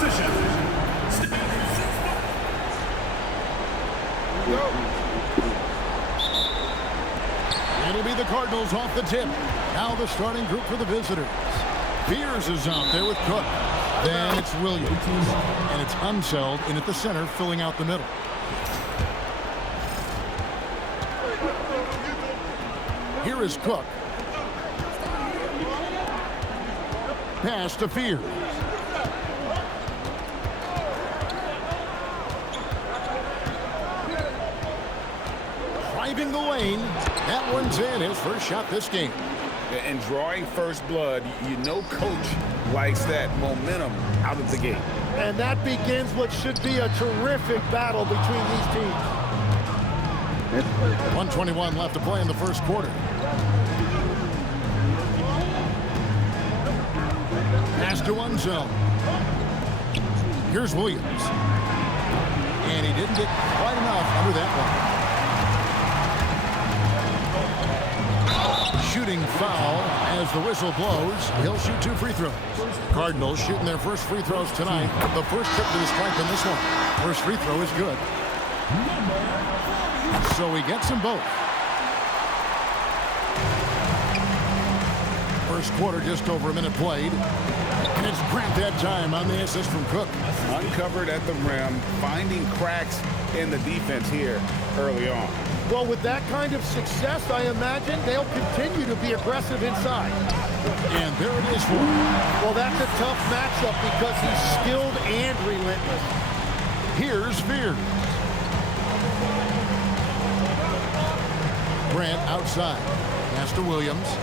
position. It'll be the Cardinals off the tip. Now the starting group for the visitors. Beers is out there with Cook. Then it's Williams. And it's Unseld in at the center, filling out the middle. Here is Cook. Pass to Fears. Driving the lane. That one's in. His first shot this game. And drawing first blood, you know coach likes that momentum out of the gate. And that begins what should be a terrific battle between these teams. 1:21 left to play in the first quarter. Pass to one zone. Here's Williams. And he didn't get quite enough under that one. Shooting foul as the whistle blows. He'll shoot 2 free throws. Cardinals shooting their first free throws tonight. The first trip to the stripe in this one. First free throw is good. So he gets them both. First quarter, just over a minute played. And it's Grant that time on the assist from Cook. Uncovered at the rim, finding cracks in the defense here early on. Well, with that kind of success, I imagine they'll continue to be aggressive inside. And there it is for him. Well, that's a tough matchup because he's skilled and relentless. Here's Fears. Grant outside. Pass to Williams.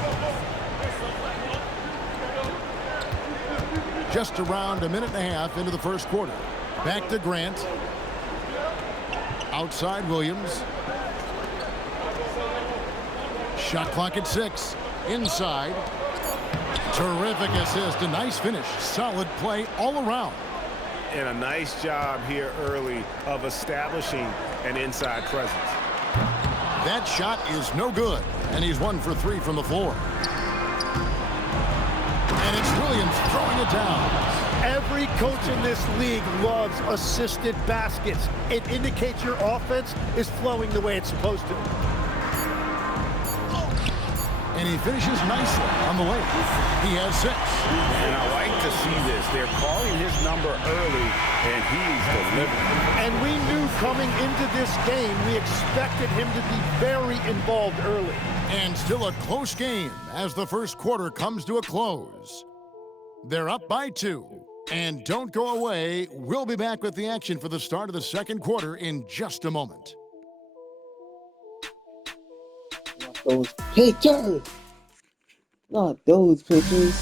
Just around a minute and a half into the first quarter. Back to Grant. Outside Williams. Shot clock at 6. Inside. Terrific assist. A nice finish. Solid play all around. And a nice job here early of establishing an inside presence. That shot is no good. And he's 1 for 3 from the floor. And it's Williams throwing it down. Every coach in this league loves assisted baskets. It indicates your offense is flowing the way it's supposed to. And he finishes nicely on the way. He has 6. And I like to see this. They're calling his number early, and he's delivering. And we knew coming into this game, we expected him to be very involved early. And still a close game as the first quarter comes to a close. They're up by 2. And don't go away. We'll be back with the action for the start of the second quarter in just a moment. Those pictures. Not those pictures.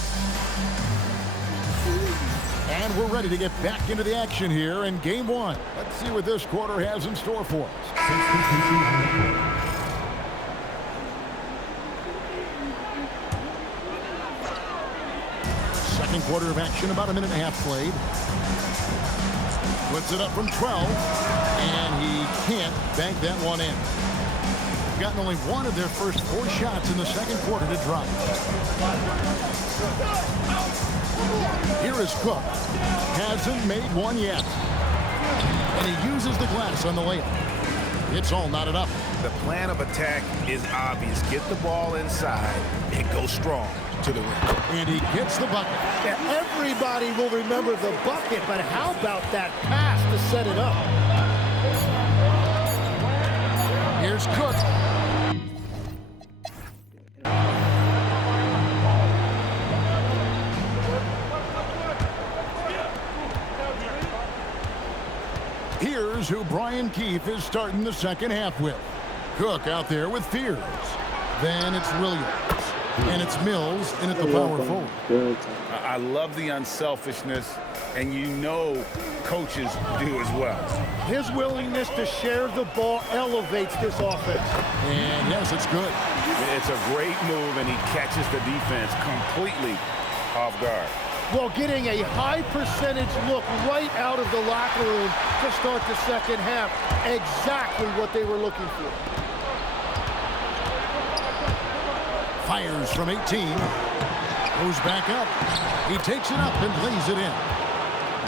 And we're ready to get back into the action here in game 1. Let's see what this quarter has in store for us. Second quarter of action, about a minute and a half played. Puts it up from 12, and he can't bank that one in. Gotten only one of their first 4 shots in the second quarter to drop. Here is Cook. Hasn't made one yet. And he uses the glass on the layup. It's all knotted up. The plan of attack is obvious. Get the ball inside and go strong to the rim. And he gets the bucket. Yeah, everybody will remember the bucket, but how about that pass to set it up? Here's Cook. Here's who Brian Keefe is starting the second half with. Cook out there with Fears. Then it's Williams. And it's Mills in at the power forward. I love the unselfishness, and you know coaches do as well. His willingness to share the ball elevates this offense. And yes, it's good. It's a great move, and he catches the defense completely off guard. Well, getting a high percentage look right out of the locker room to start the second half. Exactly what they were looking for. Fires from 18. Goes back up. He takes it up and lays it in.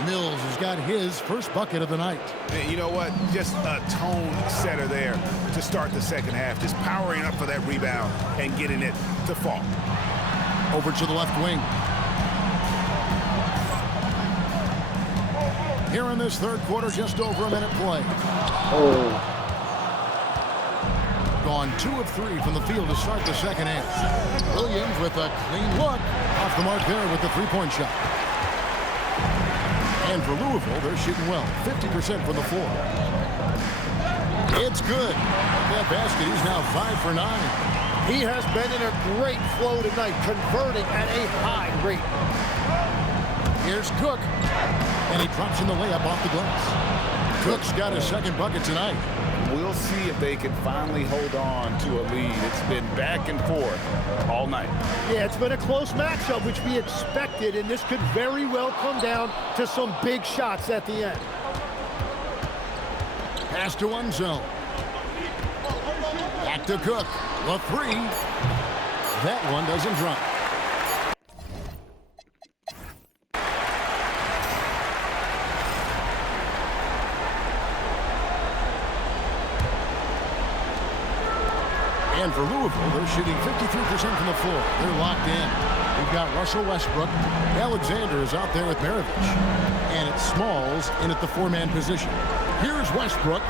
Mills has got his first bucket of the night. And you know what? Just a tone setter there to start the second half. Just powering up for that rebound and getting it to fall. Over to the left wing. Here in this third quarter, just over a minute play. Oh. Gone 2 of 3 from the field to start the second half. Williams with a clean look. Off the mark there with the three-point shot. And for Louisville, they're shooting well. 50% from the floor. It's good. That basket, he's now 5 for 9. He has been in a great flow tonight, converting at a high rate. Here's Cook. And he drops in the layup off the glass. Cook's got his second bucket tonight. We'll see if they can finally hold on to a lead. It's been back and forth all night. Yeah, it's been a close matchup, which we expected, and this could very well come down to some big shots at the end. Pass to one zone. Back to Cook. The three. That one doesn't drop. And for Louisville, they're shooting 53% from the floor. They're locked in. We've got Russell Westbrook. Alexander is out there with Maravich. And it's Smalls in at the four-man position. Here's Westbrook.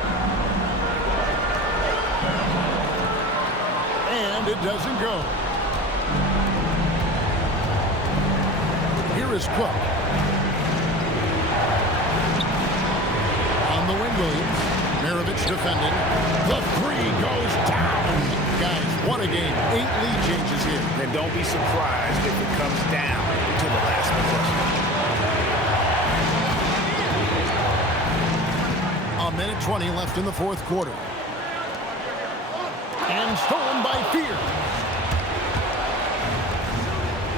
And it doesn't go. Here is Cook. On the wing, Williams. Maravich defending. The three goes down. Guys, what a game. 8 lead changes here. And don't be surprised if it comes down to the last possession. A minute 20 left in the fourth quarter. And stolen by Fear.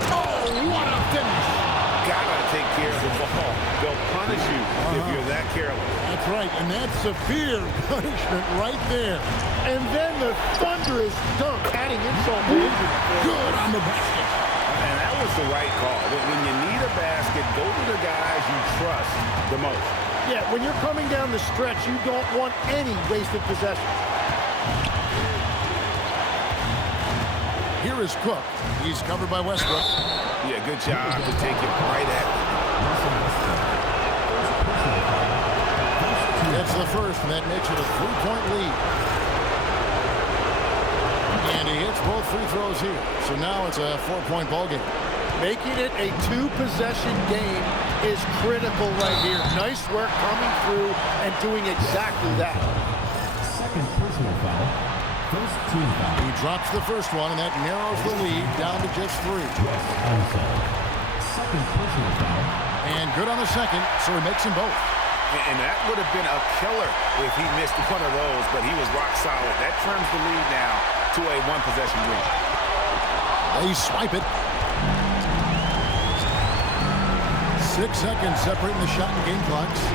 Oh, what a finish. Gotta take care of the ball. They'll punish you if you're that careless. That's right, and that's severe punishment right there. And then the thunderous dunk, adding insult to injury. Good on the basket. And that was the right call. When you need a basket, go to the guys you trust the most. Yeah, when you're coming down the stretch, you don't want any wasted possession. Here is Cook. He's covered by Westbrook. Yeah, good job to take it right at it. That's the first, and that makes it a 3-point lead. And he hits both free throws here. So now it's a 4-point ball game. Making it a 2-possession game is critical right here. Nice work coming through and doing exactly that. Second personal foul. First team foul. He drops the first one, and that narrows the lead down to just 3. Second personal foul. And good on the second, so he makes them both. And that would have been a killer if he missed one of those, but he was rock solid. That trims the lead now to a 1-possession lead. They swipe it. 6 seconds separating the shot and game clocks.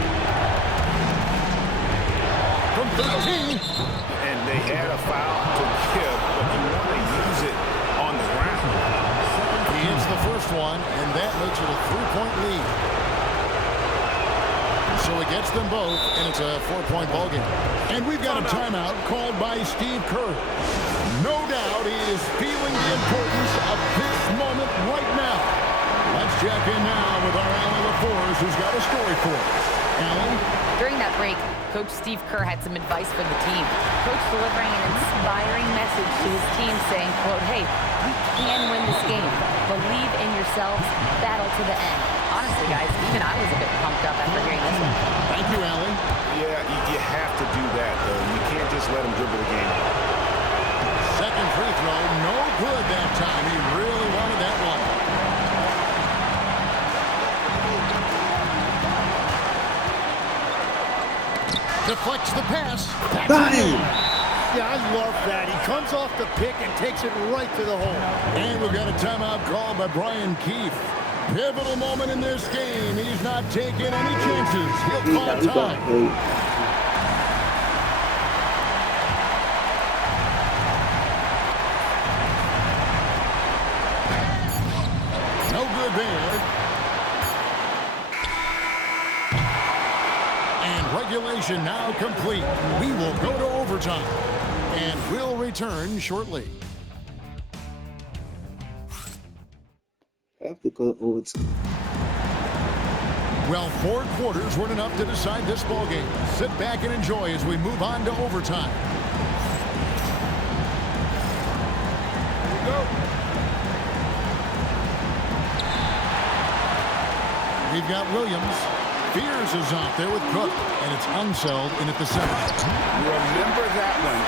From 13. And they had a foul to give, but you want to use it on the ground. He hits the first one, and that makes it a 3-point lead. So he gets them both, and it's a 4-point ball game. And we've got a timeout called by Steve Kerr. No doubt he is feeling the importance of this moment right now. Let's check in now with our Alan LaForce, who's got a story for us. Alan? During that break, Coach Steve Kerr had some advice for the team. Coach delivering an inspiring message to his team saying, quote, hey, we can win this game. Believe in yourselves. Battle to the end. Honestly, guys, even I was a bit pumped up after hearing this one. Thank you, Alan. Yeah, you have to do that, though. You can't just let him dribble the game. Second free throw, no good that time. He really wanted that one. Deflects the pass. Bang! Yeah, I love that. He comes off the pick and takes it right to the hole. And we've got a timeout called by Brian Keefe. Pivotal moment in this game. He's not taking any chances. He'll call time. No good there. celebration now complete. We will go to overtime, and we'll return shortly. I have to go overtime. Well, 4 quarters weren't enough to decide this ball game. Sit back and enjoy as we move on to overtime. Here we go. We've got Williams. Fears is out there with Cook, and it's Unseld in at the center. Remember that one,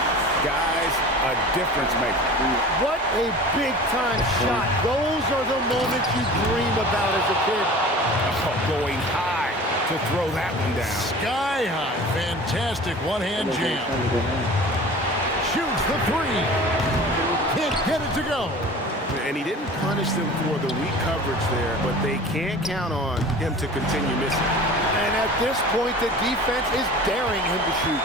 guys, a difference maker. What a big-time shot. Those are the moments you dream about as a kid. Oh, going high to throw that one down. Sky high. Fantastic one-hand jam. Shoots the 3. Can't get it to go. And he didn't punish them for the weak coverage there, but they can't count on him to continue missing. And at this point, the defense is daring him to shoot.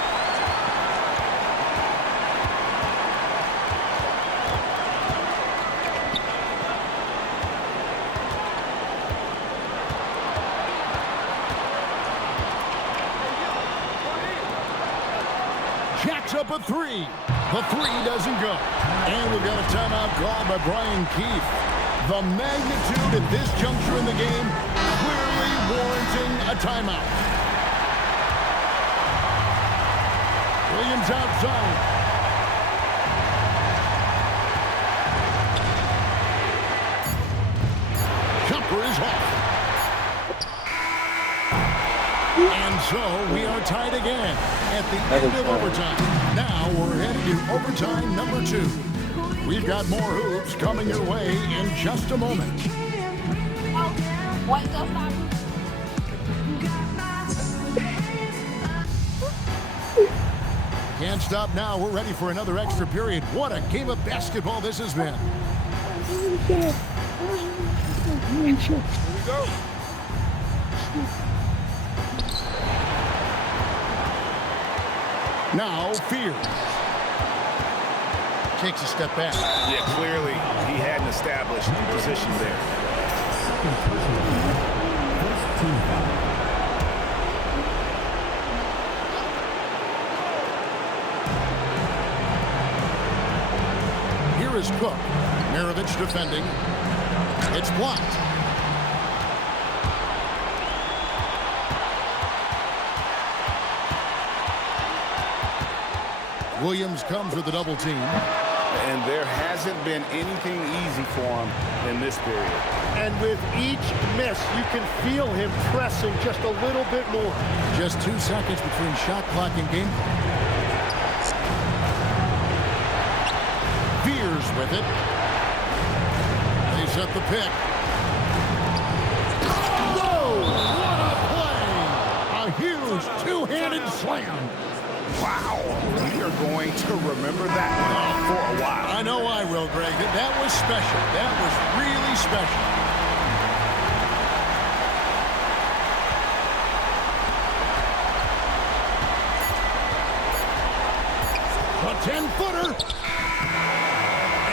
Jacks up a 3. The 3 doesn't go. And we've got a timeout called by Brian Keefe. The magnitude at this juncture in the game clearly warranting a timeout. Williams outside. Jumper is off. And so we are tied again at the end of overtime. Now we're headed to overtime number 2. We've got more hoops coming your way in just a moment. Can't stop now. We're ready for another extra period. What a game of basketball this has been. Here we go. Now Fears takes a step back. Yeah, clearly he hadn't established position there. First team foul. Here is Cook. Maravich defending. It's blocked. Williams comes with the double team. And there hasn't been anything easy for him in this period. And with each miss, you can feel him pressing just a little bit more. Just 2 seconds between shot clock and game clock. Fears with it. They set the pick. Whoa! What a play! A huge two-handed slam. Wow, we are going to remember that one for a while. I know I will, Greg. That was special. That was really special. A 10-footer.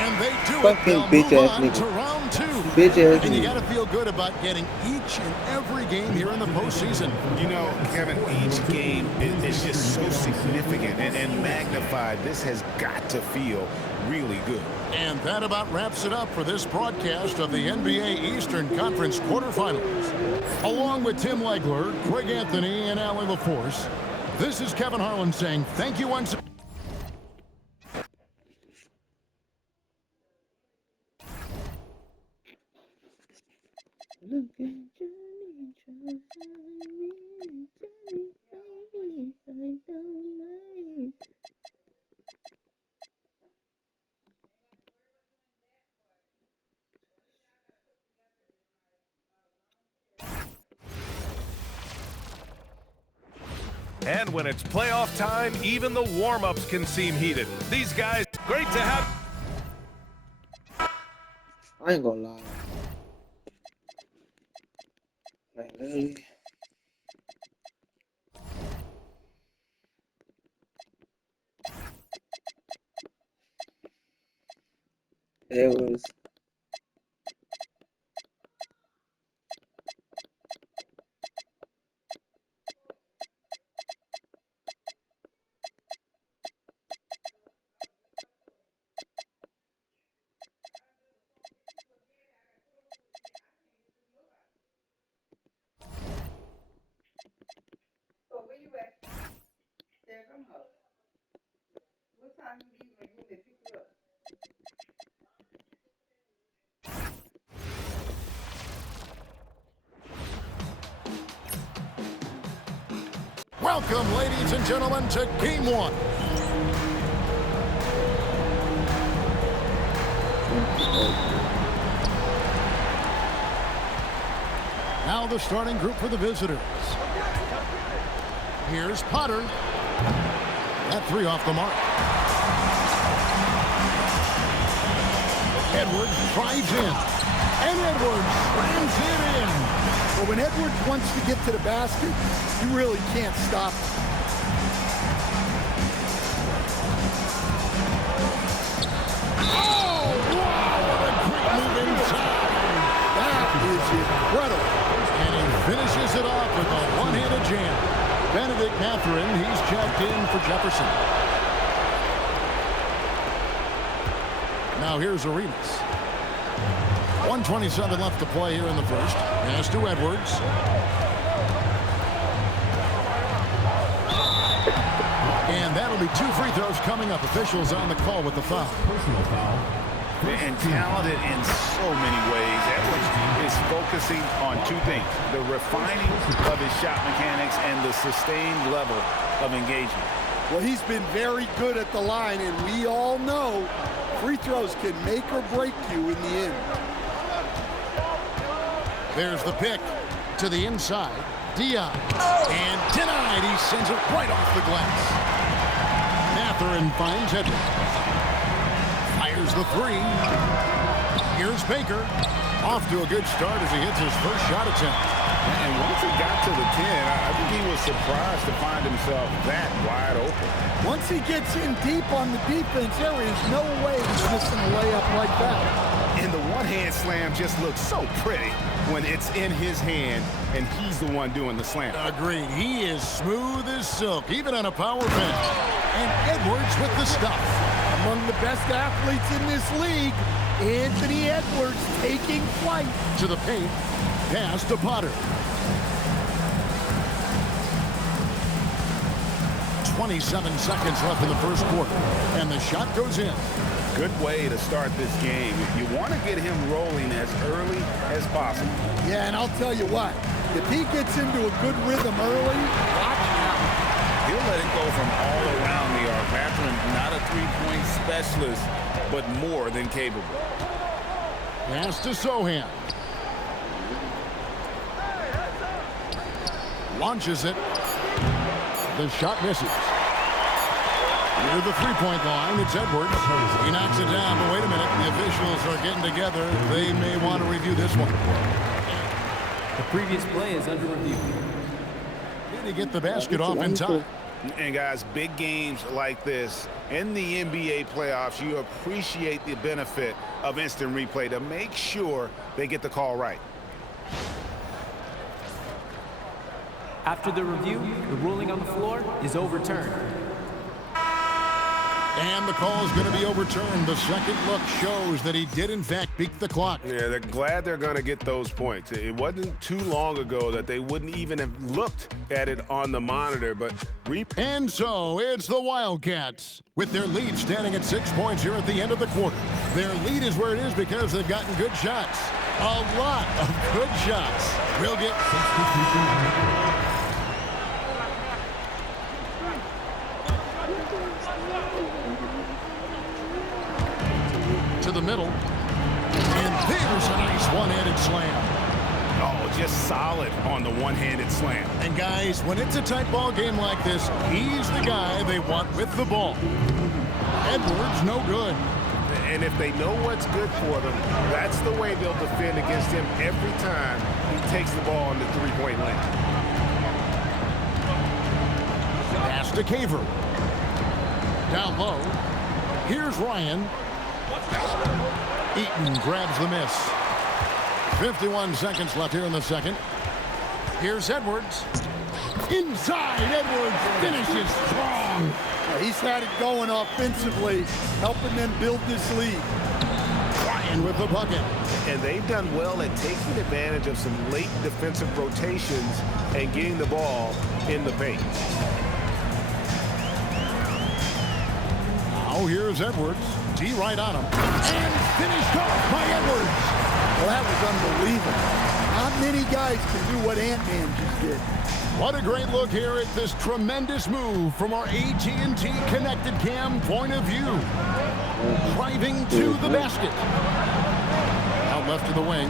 And they do it. Fucking They'll bitch move ass on nigga. to round 2. Bitch ass And you nigga. got to feel good about getting each and every game here in the postseason. You know, Kevin, each game is just so significant and magnified. This has got to feel really good. And that about wraps it up for this broadcast of the NBA Eastern Conference quarterfinals. Along with Tim Legler, Craig Anthony, and Allie LaForce, this is Kevin Harlan saying thank you once again. Look at Johnny, Johnny, Johnny, I don't like. And when it's playoff time, even the warm-ups can seem heated. These guys, great to have. I ain't gonna lie. Like literally. It was Welcome, ladies and gentlemen, to Game 1. Now the starting group for the visitors. Here's Potter. That three off the mark. Edwards drives in. And Edwards slams it in. But when Edwards wants to get to the basket, you really can't stop him. Oh, wow, what a quick move inside. That is incredible. And he finishes it off with a one-handed jam. Benedict Mathurin, he's checked in for Jefferson. Now here's Arenas. 1:27 left to play here in the first. Pass to Edwards. And that'll be 2 free throws coming up. Officials on the call with the foul. Personal foul. And talented in so many ways. Edwards is focusing on 2 things: the refining of his shot mechanics and the sustained level of engagement. Well, he's been very good at the line, and we all know free throws can make or break you in the end. There's the pick to the inside. Dion. And denied. He sends it right off the glass. Mathurin finds Edwards. Fires the three. Here's Baker. Off to a good start as he hits his first shot attempt. And once he got to the 10, I think he was surprised to find himself that wide open. Once he gets in deep on the defense, there is no way he's missing a layup like that. And the one-hand slam just looks so pretty when it's in his hand and he's the one doing the slam. Agreed. He is smooth as silk, even on a power bench. And Edwards with the stuff. Among the best athletes in this league, Anthony Edwards taking flight. To the paint. Pass to Potter. 27 seconds left in the first quarter. And the shot goes in. Good way to start this game. You want to get him rolling as early as possible. Yeah, and I'll tell you what, if he gets into a good rhythm early, watch out. He'll let it go from all around the arc. Mathurin, not a three-point specialist, but more than capable. Pass to Sohan. Launches it. The shot misses. Near the three-point line, it's Edwards. He knocks it down, but wait a minute. The officials are getting together. They may want to review this one. The previous play is under review. Did he get the basket off in time? And guys, big games like this in the NBA playoffs, you appreciate the benefit of instant replay to make sure they get the call right. After the review, the ruling on the floor is overturned. And the call is going to be overturned. The second look shows that he did, in fact, beat the clock. Yeah, they're glad they're going to get those points. It wasn't too long ago that they wouldn't even have looked at it on the monitor, but And so it's the Wildcats with their lead standing at 6 points here at the end of the quarter. Their lead is where it is because they've gotten good shots. A lot of good shots. We'll get to the middle. And there's a nice one-handed slam. Oh, just solid on the one-handed slam. And guys, when it's a tight ball game like this, he's the guy they want with the ball. Edwards, no good. and if they know what's good for them, that's the way they'll defend against him every time he takes the ball in the three-point lane. Pass to Caver. Down low. Here's Ryan. Eaton grabs the miss. 51 seconds left here in the second. Here's Edwards. Inside, Edwards finishes strong. He's had it going offensively, helping them build this lead. Ryan with the bucket. And they've done well at taking advantage of some late defensive rotations and getting the ball in the paint. Now here's Edwards. D right on him. And finished off by Edwards. Well, that was unbelievable. Not many guys can do what Ant-Man just did. What a great look here at this tremendous move from our AT&T Connected Cam point of view. Driving to the basket. Out left to the wing.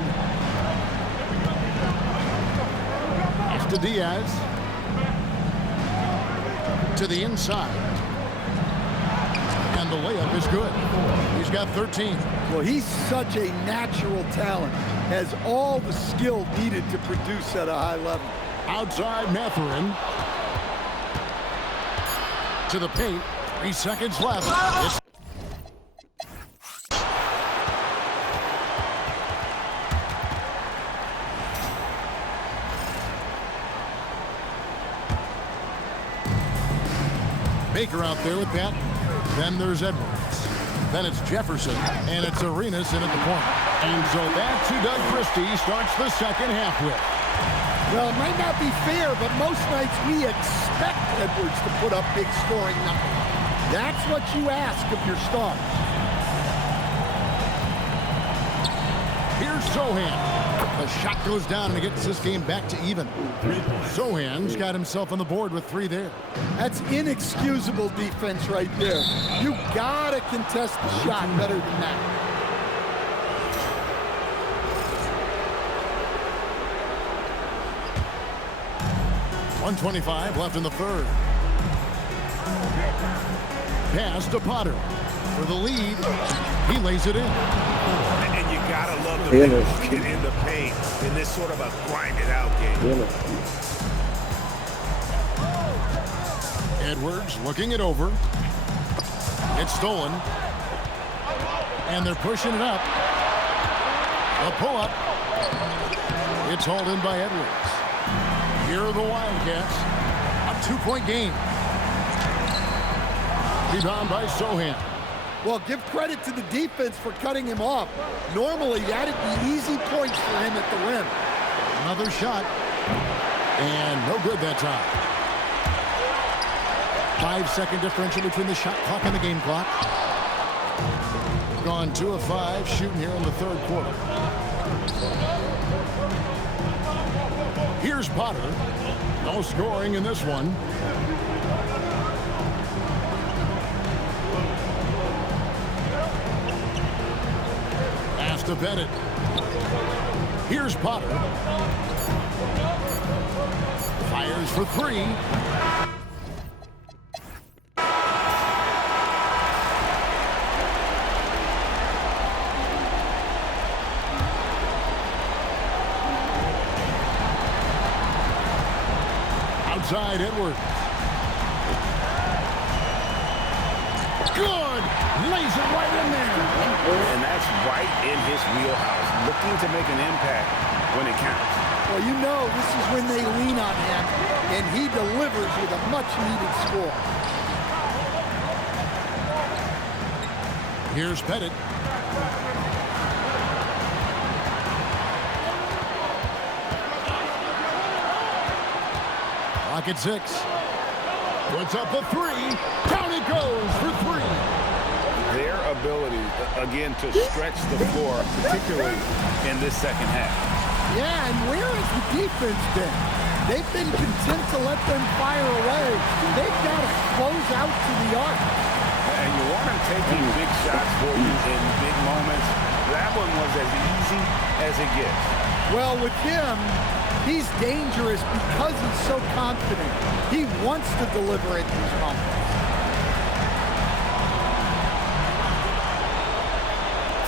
Off to Diaz. To the inside. And the layup is good. He's got 13. Well, he's such a natural talent. Has all the skill needed to produce at a high level. Outside Matherin. To the paint. 3 seconds left. It's Baker out there with that. Then there's Edwards. Then it's Jefferson. And it's Arenas in at the point. And so that's who Doug Christie starts the second half with. Well, it might not be fair, but most nights we expect Edwards to put up big scoring numbers. That's what you ask of your stars. Here's Sohan. The shot goes down and it gets this game back to even. Sohan's got himself on the board with 3 there. That's inexcusable defense right there. You gotta contest the shot better than that. .125 left in the third. Pass to Potter. For the lead, he lays it in. And you gotta love the big bucket in the paint in this sort of a grind-it-out game. Edwards looking it over. It's stolen. And they're pushing it up. A pull-up. It's hauled in by Edwards. Here are the Wildcats. A 2-point game. Rebound by Sohan. Well, give credit to the defense for cutting him off. Normally, that'd be easy points for him at the rim. Another shot. And no good that time. 5-second differential between the shot clock and the game clock. Gone 2 of 5 shooting here in the third quarter. Here's Potter. No scoring in this one. Pass to Bennett. Here's Potter. Fires for 3. Outside Edwards. Good! Lays it right in there. And that's right in his wheelhouse, looking to make an impact when it counts. Well, you know this is when they lean on him, and he delivers with a much-needed score. Here's Pettit. Clock at 6. Puts up a 3. Down it goes for 3. Their ability, again, to stretch the floor, particularly in this second half. Yeah, and where has the defense been? They've been content to let them fire away. They've got to close out to the arc. And you want them taking big shots for you in big moments. That one was as easy as it gets. Well, with him, he's dangerous because he's so confident. He wants to deliver at these moments.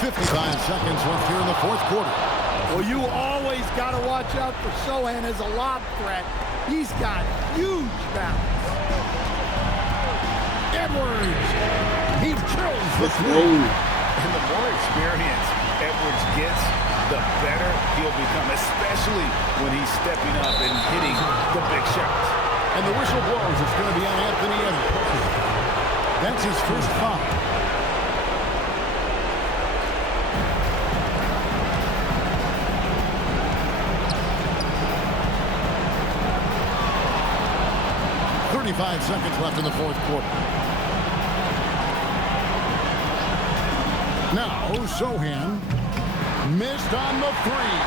55 seconds left here in the fourth quarter. Well, you always got to watch out for Sohan as a lob threat. He's got huge balance. Edwards, he kills the three. And the more experience Edwards gets, the better he'll become, especially when he's stepping up and hitting the big shots. And the whistle blows. It's going to be on Anthony Edwards. That's his first foul. Five seconds left in the fourth quarter. Now, Sohan missed on the three.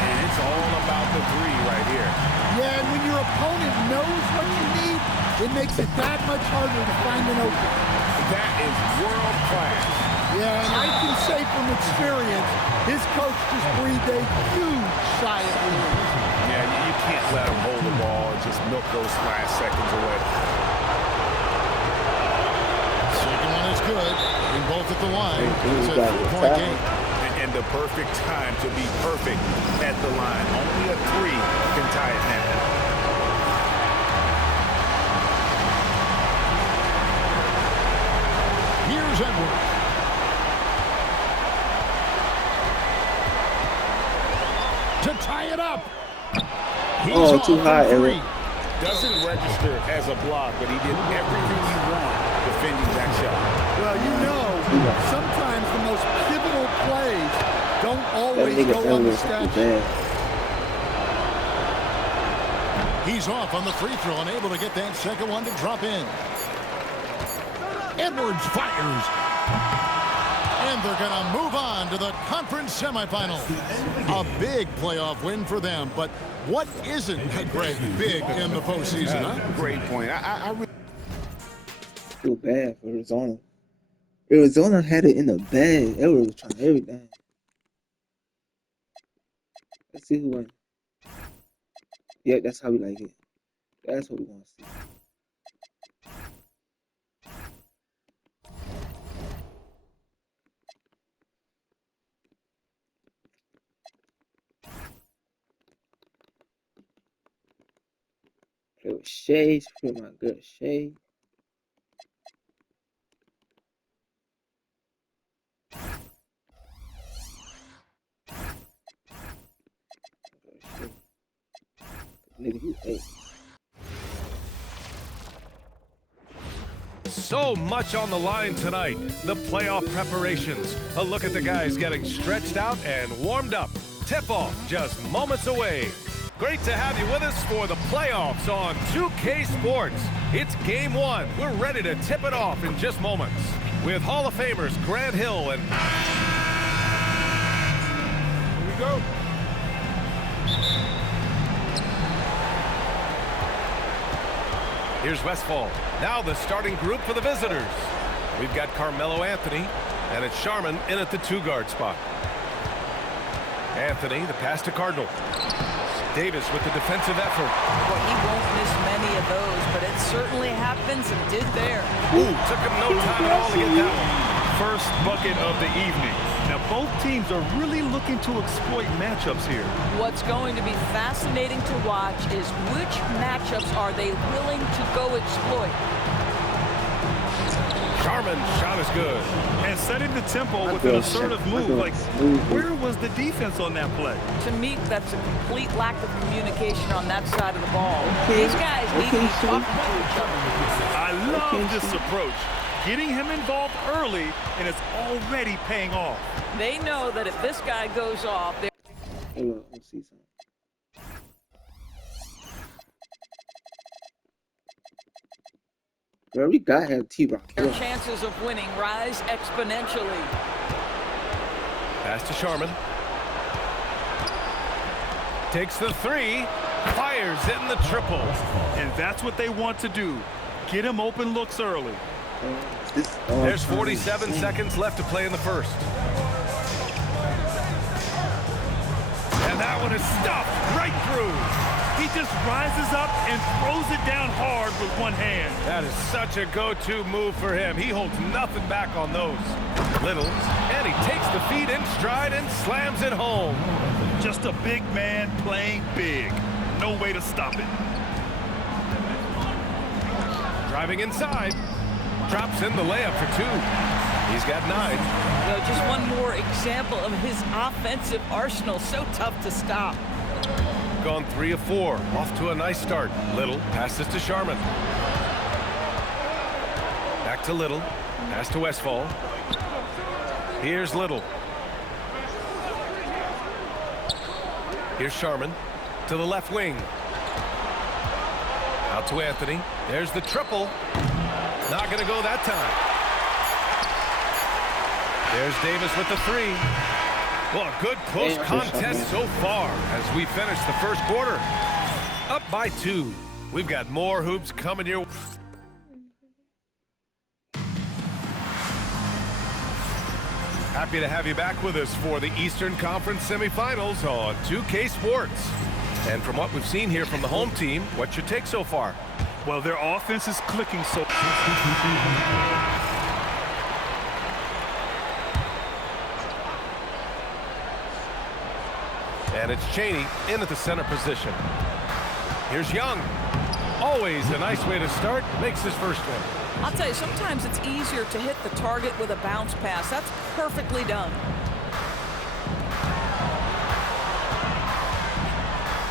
And it's all about the three right here. Yeah, and when your opponent knows what you need, it makes it that much harder to find an opening. That is world class. Yeah, and I can say from experience, his coach just breathed a huge sigh of relief. Yeah, you can't let him hold the ball and just milk those last seconds away. Second one is good. In both at the line. It's a 3-point game. And the perfect time to be perfect at the line. Only a three can tie it now. Here's Edwards. To tie it up. He's too high, three. Doesn't register as a block, but he did everything he wanted defending that shot. Well, you know, sometimes the most pivotal plays don't always go on the stat sheet. He's off on the free throw, unable to get that second one to drop in. Edwards fires. And they're going to move on to the conference semifinal. A big playoff win for them, but what isn't, Greg, big in the postseason, huh? Great point. I really feel bad for Arizona. Arizona had it in the bag. Edwards was trying everything. Let's see who won. Yeah, that's how we like it. That's what we want to see. Play with Shay. Play with my girl Shay. So much on the line tonight. The playoff preparations. A look at the guys getting stretched out and warmed up. Tip-off just moments away. Great to have you with us for the playoffs on 2K Sports. It's game one. We're ready to tip it off in just moments with Hall of Famers Grant Hill and... Here we go. Here's Westfall. Now the starting group for the visitors. We've got Carmelo Anthony, and it's Sharman in at the 2-guard spot. Anthony, the pass to Cardinal. Davis with the defensive effort. Well, he won't miss many of those, but it certainly happens and did there. Ooh, took him no time at all to get that one. First bucket of the evening. Now, both teams are really looking to exploit matchups here. What's going to be fascinating to watch is which matchups are they willing to go exploit. Sharman's shot is good. And setting the tempo with an assertive move. Like, where was the defense on that play? To me, that's a complete lack of communication on that side of the ball. These guys need to be talking to each other. I love this approach. Getting him involved early, and it's already paying off. They know that if this guy goes off, they're... Let's see something. Bro, we gotta have T-Rock. Their chances of winning rise exponentially. Pass to Sharman. Takes the three. Fires in the triple. And that's what they want to do. Get him open looks early. There's 47 seconds left to play in the first. And that one is stuffed right through. He just rises up and throws it down hard with one hand. That is such a go-to move for him. He holds nothing back on those. Little, and he takes the feed in stride and slams it home. Just a big man playing big. No way to stop it. Driving inside. Drops in the layup for two. He's got 9. You know, just one more example of his offensive arsenal. So tough to stop. Gone 3 of 4. Off to a nice start. Little passes to Sharman. Back to Little. Pass to Westfall. Here's Little. Here's Sharman to the left wing. Out to Anthony. There's the triple. Not going to go that time. There's Davis with the three. Well, a good close contest so far as we finish the first quarter. Up by 2. We've got more hoops coming your way. Happy to have you back with us for the Eastern Conference semifinals on 2K Sports. And from what we've seen here from the home team, what's your take so far? Well, their offense is clicking so. And it's Cheney in at the center position. Here's Young. Always a nice way to start. Makes his first one. I'll tell you, sometimes it's easier to hit the target with a bounce pass. That's perfectly done.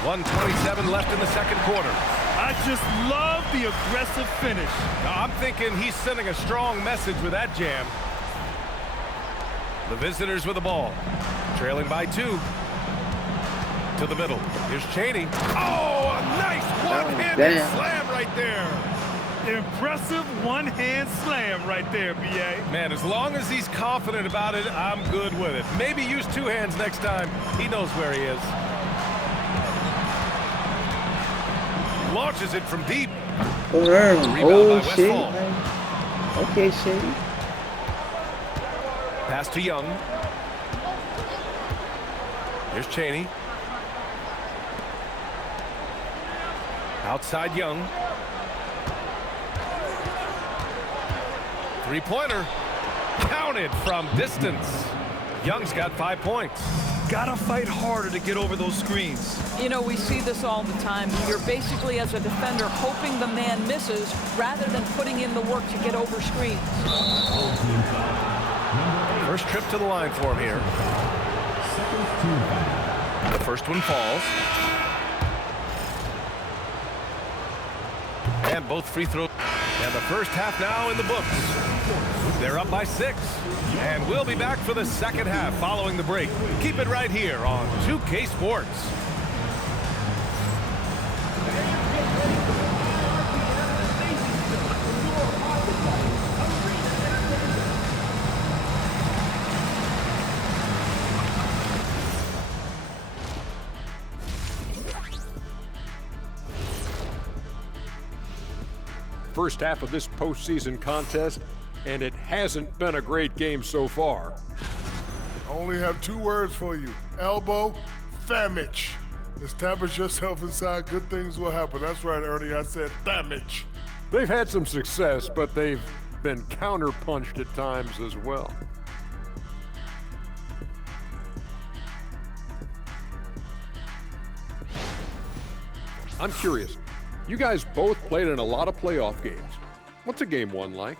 1:27 left in the second quarter. I just love the aggressive finish. Now, I'm thinking he's sending a strong message with that jam. The visitors with the ball. Trailing by 2. To the middle. Here's Cheney. Oh, a nice one-handed slam right there. Impressive one-hand slam right there, B.A. Man, as long as he's confident about it, I'm good with it. Maybe use 2 hands next time. He knows where he is. Launches it from deep. Oh, shit. Okay, Shady. Pass to Young. Here's Cheney. Outside Young. Three-pointer. Counted from distance. Young's got 5 points. Gotta fight harder to get over those screens. You know, we see this all the time. You're basically, as a defender, hoping the man misses rather than putting in the work to get over screens. First trip to the line for him here. The first one falls. And both free throws. And the first half now in the books. They're up by 6. And we'll be back for the second half following the break. Keep it right here on 2K Sports. First half of this postseason contest, and it hasn't been a great game so far. I only have 2 words for you. Elbow, damage. Establish yourself inside, good things will happen. That's right, Ernie, I said damage. They've had some success, but they've been counter-punched at times as well. I'm curious. You guys both played in a lot of playoff games. What's a game 1 like?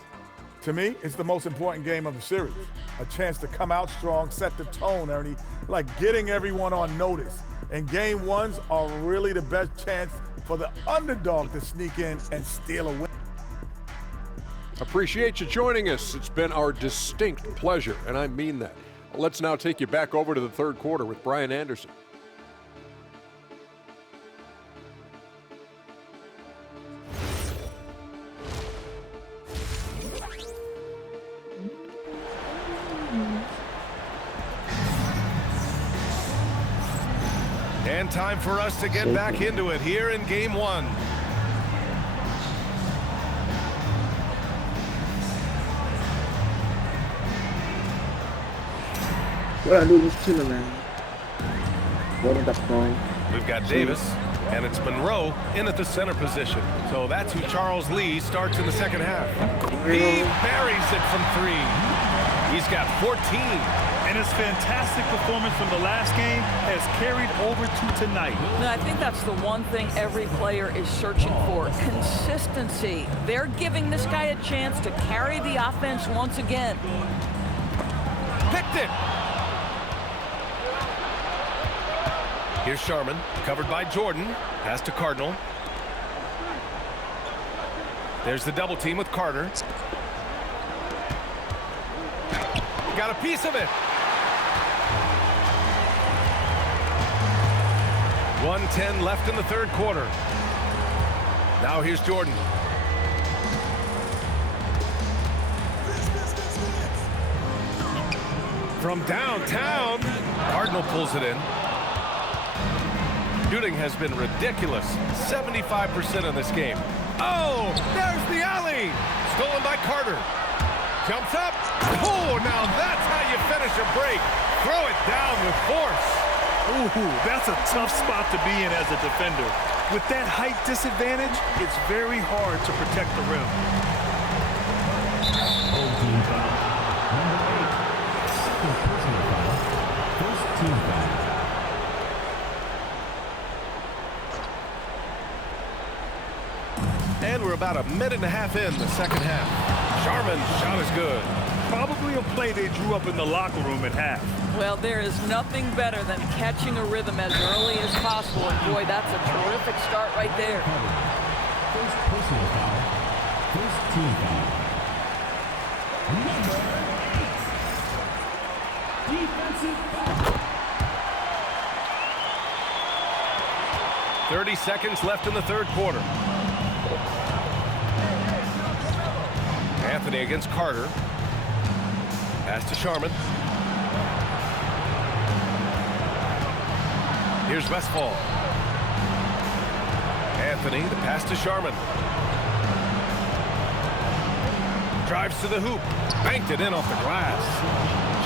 To me, it's the most important game of the series. A chance to come out strong, set the tone, Ernie, like getting everyone on notice. And game 1s are really the best chance for the underdog to sneak in and steal a win. Appreciate you joining us. It's been our distinct pleasure, and I mean that. Let's now take you back over to the third quarter with Brian Anderson. And time for us to get back into it here in game 1. What I do is chill around. Rolling the phone. We've got Davis, and it's Monroe in at the center position. So that's who Charles Lee starts in the second half. He buries it from 3. He's got 14. And his fantastic performance from the last game has carried over to tonight. No, I think that's the one thing every player is searching for, consistency. They're giving this guy a chance to carry the offense once again. Picked it. Here's Sharman, covered by Jordan. Pass to Cardinal. There's the double team with Carter. Got a piece of it. 1:10 left in the third quarter. Now here's Jordan. From downtown, Cardinal pulls it in. Shooting has been ridiculous, 75% in this game. Oh, there's the alley. Stolen by Carter. Jumps up. Oh, now that's how you finish a break. Throw it down with force. Ooh, that's a tough spot to be in as a defender. With that height disadvantage, it's very hard to protect the rim. Old team foul. Number 8. Second personal foul. First team foul. And we're about a minute and a half in the second half. Sharman's shot is good. Probably a play they drew up in the locker room at half. Well, there is nothing better than catching a rhythm as early as possible. And boy, that's a terrific start right there. First personal foul. First team foul. Number 8. Defensive foul. 30 seconds left in the third quarter. Anthony against Carter. Pass to Sharman. Here's Westfall. Anthony, the pass to Sharman. Drives to the hoop. Banked it in off the glass.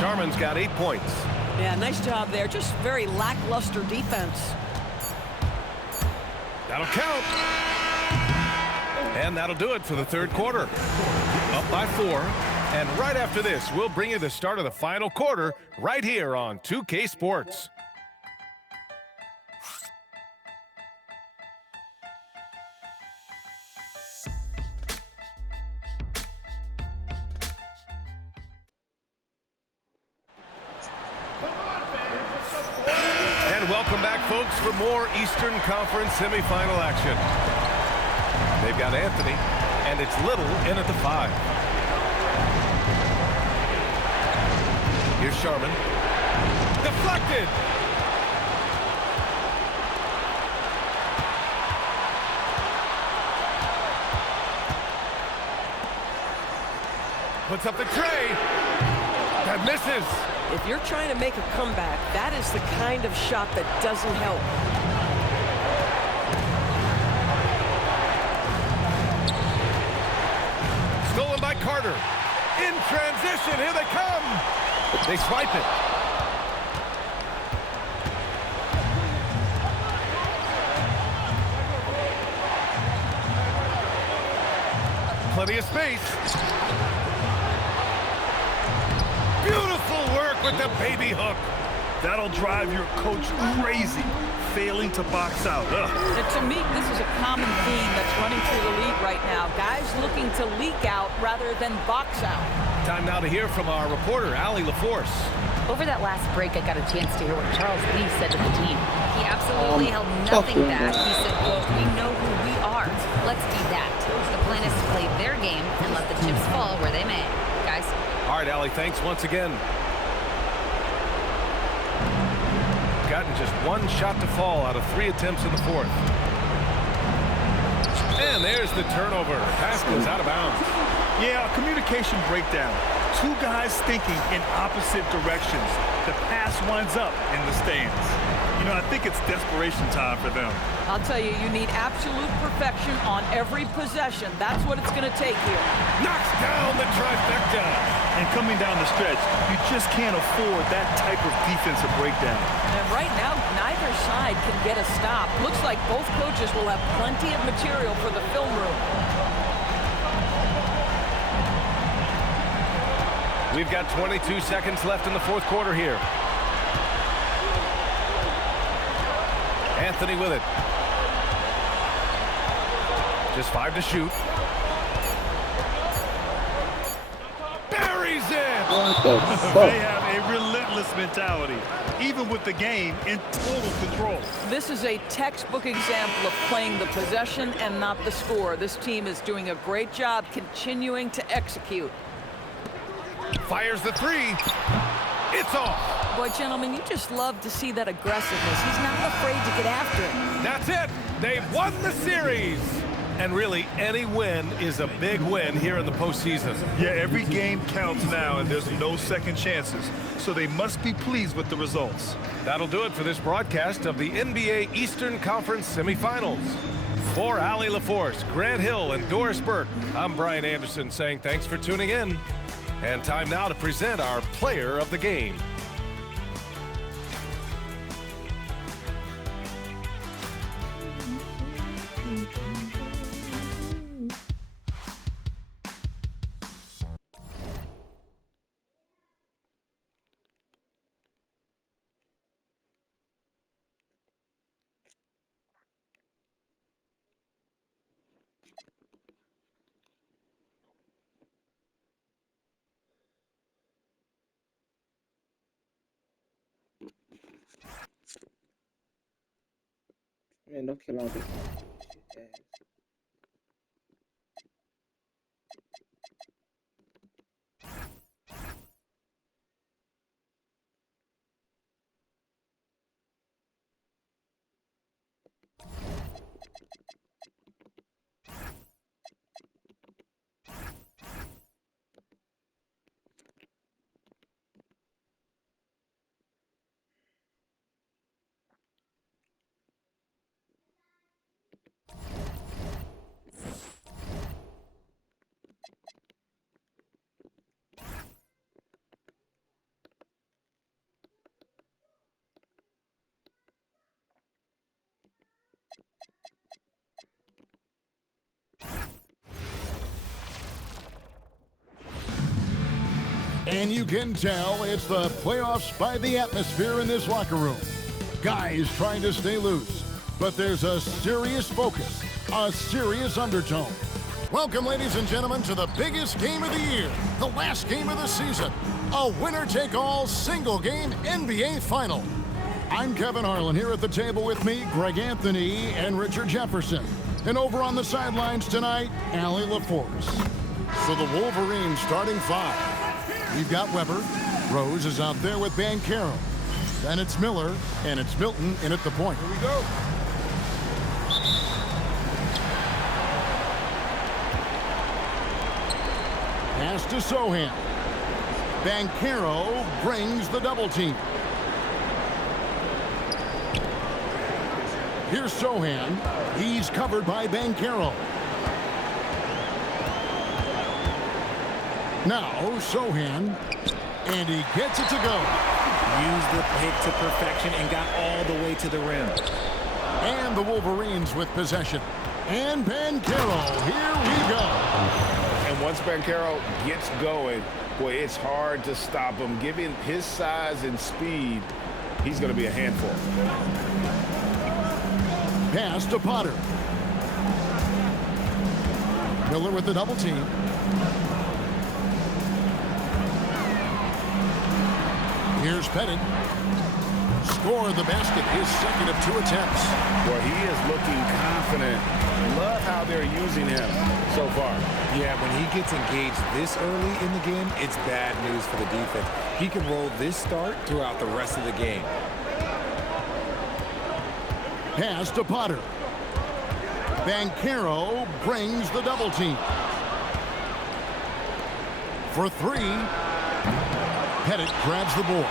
Sharman's got 8 points. Yeah, nice job there. Just very lackluster defense. That'll count. And that'll do it for the third quarter. Up by 4. And right after this, we'll bring you the start of the final quarter right here on 2K Sports. And welcome back, folks, for more Eastern Conference semifinal action. They've got Anthony, and it's Little in at the 5. Here's Sharman. Deflected! Puts up the tray. That misses. If you're trying to make a comeback, that is the kind of shot that doesn't help. Stolen by Carter. In transition, here they come. They swipe it. Plenty of space. Beautiful work with the baby hook. That'll drive your coach crazy, failing to box out. And to me, this is a common theme that's running through the league right now. Guys looking to leak out rather than box out. Time now to hear from our reporter, Allie LaForce. Over that last break, I got a chance to hear what Charles Lee said to the team. He absolutely held nothing back. He said, quote, "We know who we are. Let's be that. The plan is to play their game and let the chips fall where they may." Guys. All right, Allie, thanks once again. Gotten just 1 shot to fall out of 3 attempts in the fourth. And there's the turnover. Pass goes out of bounds. Yeah, communication breakdown. 2 guys thinking in opposite directions. The pass winds up in the stands. You know, I think it's desperation time for them. I'll tell you, you need absolute perfection on every possession. That's what it's going to take here. Knocks down the trifecta. And coming down the stretch, you just can't afford that type of defensive breakdown. And right now, neither side can get a stop. Looks like both coaches will have plenty of material for the film room. We've got 22 seconds left in the fourth quarter here. Anthony with it. Just 5 to shoot. Buries it! They have a relentless mentality, even with the game in total control. This is a textbook example of playing the possession and not the score. This team is doing a great job continuing to execute. Fires the 3. It's off. Boy, gentlemen, you just love to see that aggressiveness. He's not afraid to get after it. That's it. They've won the series. And really, any win is a big win here in the postseason. Yeah, every game counts now, and there's no second chances. So they must be pleased with the results. That'll do it for this broadcast of the NBA Eastern Conference semifinals. For Allie LaForce, Grant Hill, and Doris Burke, I'm Brian Anderson saying thanks for tuning in. And time now to present our player of the game. Man, don't kill all this. Shit ass. And you can tell it's the playoffs by the atmosphere in this locker room. Guys trying to stay loose, but there's a serious focus, a serious undertone. Welcome, ladies and gentlemen, to the biggest game of the year, the last game of the season, a winner-take-all single-game NBA Final. I'm Kevin Harlan, here at the table with me, Greg Anthony and Richard Jefferson. And over on the sidelines tonight, Allie LaForce. So the Wolverines starting five. We've got Weber. Rose is out there with Banchero. Then it's Miller, and it's Milton in at the point. Here we go. Pass to Sohan. Banchero brings the double team. Here's Sohan. He's covered by Banchero. Now Sohan, and he gets it to go. Used the pick to perfection and got all the way to the rim. And the Wolverines with possession. And Banchero, here we go. And once Banchero gets going, boy, it's hard to stop him. Given his size and speed, he's going to be a handful. Pass to Potter. Miller with the double team. Here's Pettit. Score the basket, his second of 2 attempts. Boy, he is looking confident. Love how they're using him so far. Yeah, when he gets engaged this early in the game, it's bad news for the defense. He can roll this start throughout the rest of the game. Pass to Potter. Banchero brings the double team. For 3. Pettit grabs the board.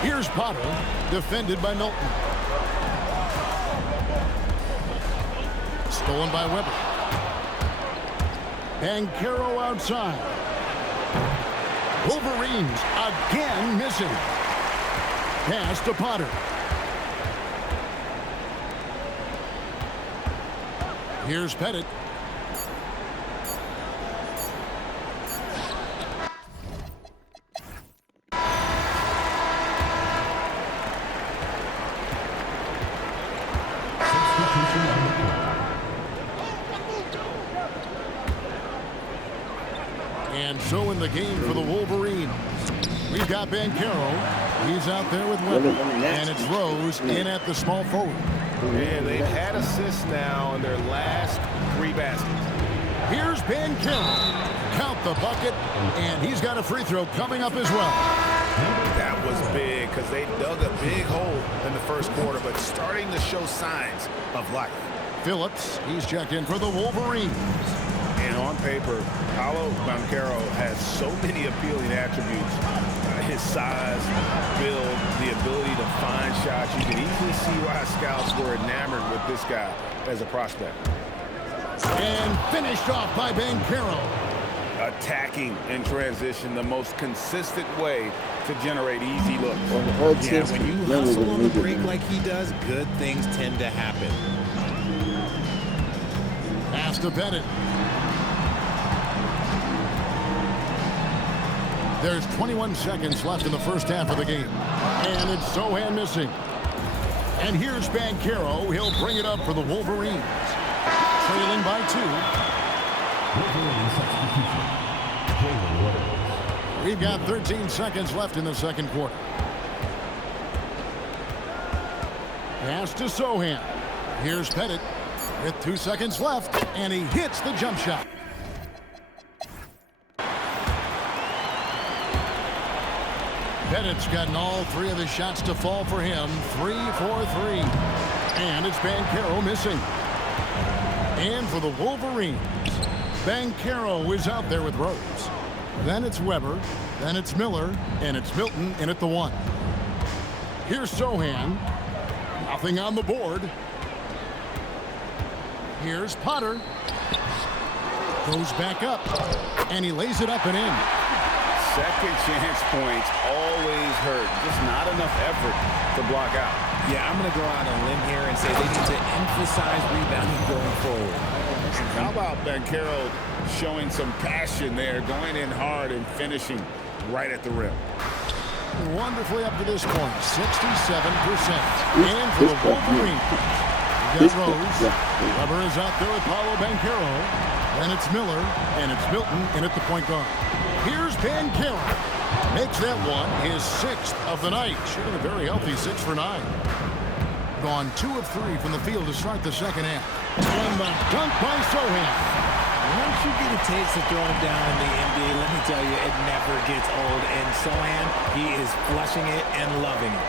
Here's Potter, defended by Milton. Stolen by Weber. Banchero outside. Wolverines again missing. Pass to Potter. Here's Pettit. And so in the game for the Wolverines, we've got Banchero. He's out there with Weber. And it's Rose in at the small forward. And they've had assists now in their last 3 baskets. Here's Banchero. Count the bucket, and he's got a free throw coming up as well. That was big because they dug a big hole in the first quarter, but starting to show signs of life. Phillips, he's checked in for the Wolverines. And on paper, Paolo Banchero has so many appealing attributes. His size, build, the ability to find shots. You can easily see why scouts were enamored with this guy as a prospect. And finished off by Banchero. Attacking in transition, the most consistent way to generate easy looks. Yeah, when you hustle on the break like he does, good things tend to happen. Pass to Bennett. There's 21 seconds left in the first half of the game. And it's Sohan missing. And here's Banchero. He'll bring it up for the Wolverines. Trailing by 2. We've got 13 seconds left in the second quarter. Pass to Sohan. Here's Pettit with 2 seconds left, and he hits the jump shot. Pettit's gotten all 3 of his shots to fall for him. 3 for 3. And it's Banchero missing. And for the Wolverines, Banchero is out there with Rose. Then it's Weber. Then it's Miller. And it's Milton in at the 1. Here's Sohan. Nothing on the board. Here's Potter. Goes back up. And he lays it up and in. Second chance points always hurt. Just not enough effort to block out. Yeah, I'm going to go out on a limb here and say they need to emphasize rebounding going forward. How about Banchero showing some passion there, going in hard and finishing right at the rim? Wonderfully up to this point, 67%. And for the Wolverines, we got Rose. Weber is out there with Paolo Banchero. Then it's Miller, and it's Milton in at the point guard. Here's Banchero. Makes that one his 6th of the night. Shooting a very healthy 6 for 9. Gone 2 of 3 from the field to start the second half. And the dunk by Sohan. Once you get a taste of throwing down in the NBA, let me tell you, it never gets old. And Sohan, he is flushing it and loving it.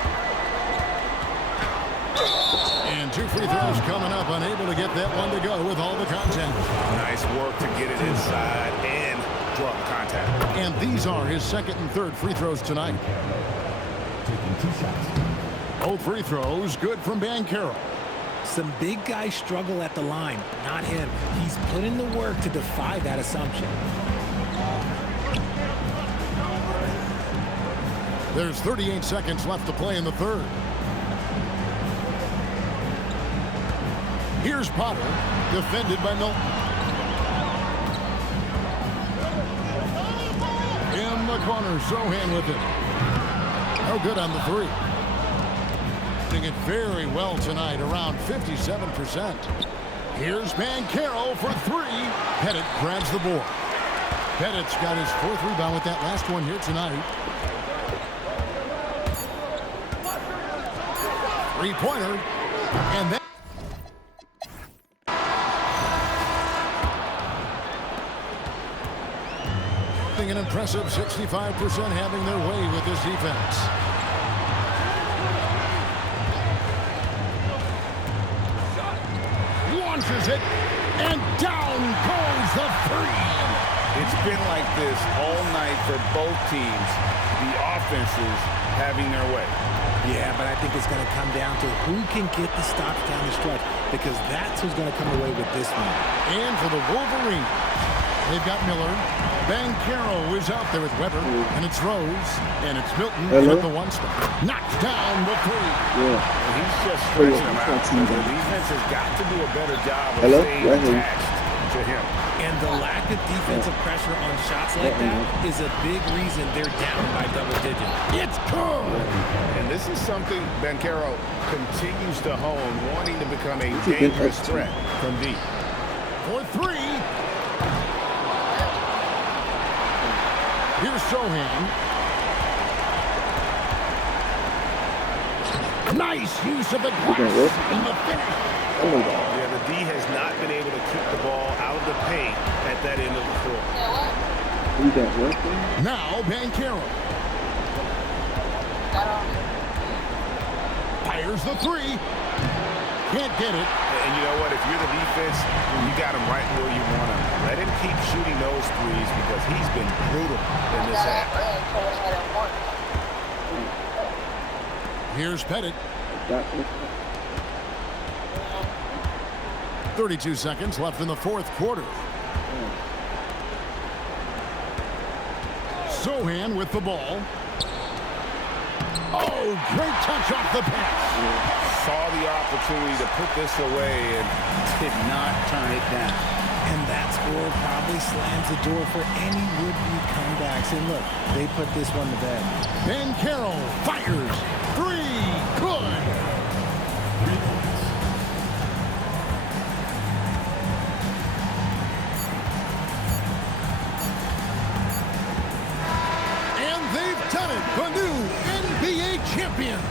And 2 free throws coming up, unable to get that one to go with all the contact. Nice work to get it inside and draw the contact. And these are his 2nd and 3rd free throws tonight. Taking 2 shots. Both free throws good from Banchero. Some big guys struggle at the line, not him. He's put in the work to defy that assumption. There's 38 seconds left to play in the 3rd. Here's Potter, defended by Milton. In the corner, Sohan with it. No good on the 3. Doing it very well tonight, around 57%. Here's Banchero for 3. Pettit grabs the board. Pettit's got his 4th rebound with that last one here tonight. 3-pointer. And that an impressive 65% having their way with this defense. Launches it, and down goes the 3. It's been like this all night for both teams. The offenses having their way. Yeah, but I think it's going to come down to who can get the stops down the stretch, because that's who's going to come away with this one. And for the Wolverines, they've got Miller. Banchero is out there with Weber, and it's Rose, and it's Milton at the 1 spot. Knocks down the 3. Yeah. He's just stretching him out. The defense has got to do a better job of staying attached to him. And the lack of defensive pressure on shots like that is a big reason they're down by double digits. It's good! And this is something Banchero continues to hone, wanting to become a dangerous threat from deep. For 3. Here's Sohan. Nice use of the glass in the finish. Yeah, the D has not been able to keep the ball out of the paint at that end of the floor. Now Banchero. Fires the three. Can't get it. And you know what? If you're the defense, you got him right where you want him. Let him keep shooting those threes because he's been brutal in this half. Here's Pettit. 32 seconds left in the fourth quarter. Sohan with the ball. Oh, great touch off the pass. Saw the opportunity to put this away and did not turn it down. And that score probably slams the door for any would-be comebacks. And look, they put this one to bed. Ben Carroll fires. Three. Good. And they've done it. The new NBA champions.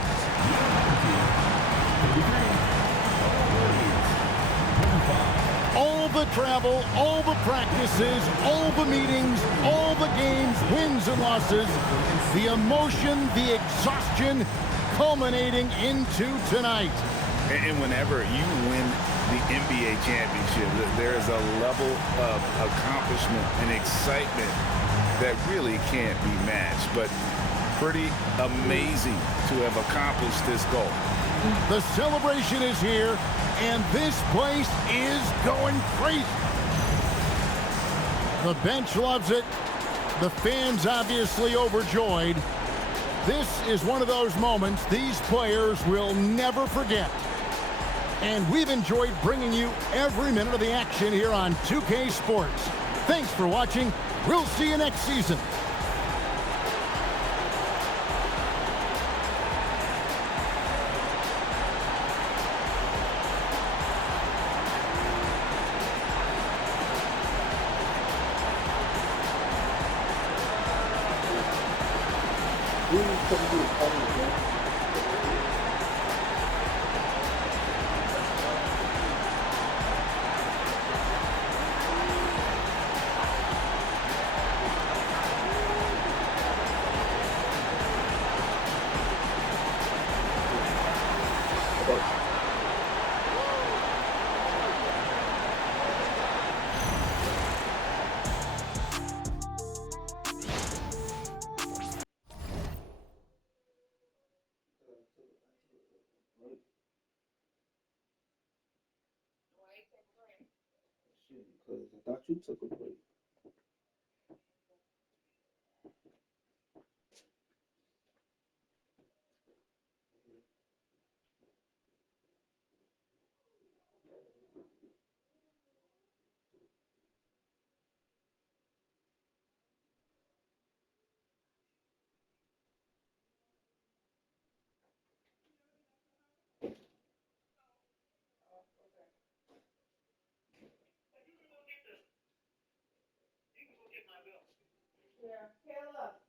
All the travel, all the practices, all the meetings, all the games, wins and losses, the emotion, the exhaustion, culminating into tonight. And whenever you win the NBA championship, there is a level of accomplishment and excitement that really can't be matched. But pretty amazing to have accomplished this goal. The celebration is here, and this place is going crazy. The bench loves it. The fans obviously overjoyed. This is one of those moments these players will never forget. And we've enjoyed bringing you every minute of the action here on 2K Sports. Thanks for watching. We'll see you next season. Because I thought you took a break. Yeah, Kayla,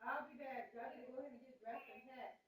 I'll be back. I need to go ahead and get dressed and head.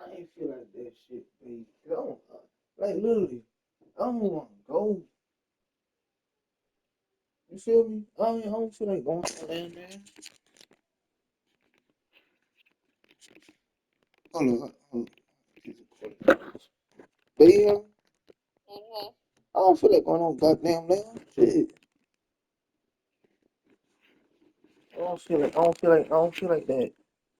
I ain't feel like that shit, baby. I don't, like literally, I don't want to go. You feel me? I don't feel like going to down there. Hold on. Damn. I don't feel like going on goddamn now. Shit. I don't feel like that.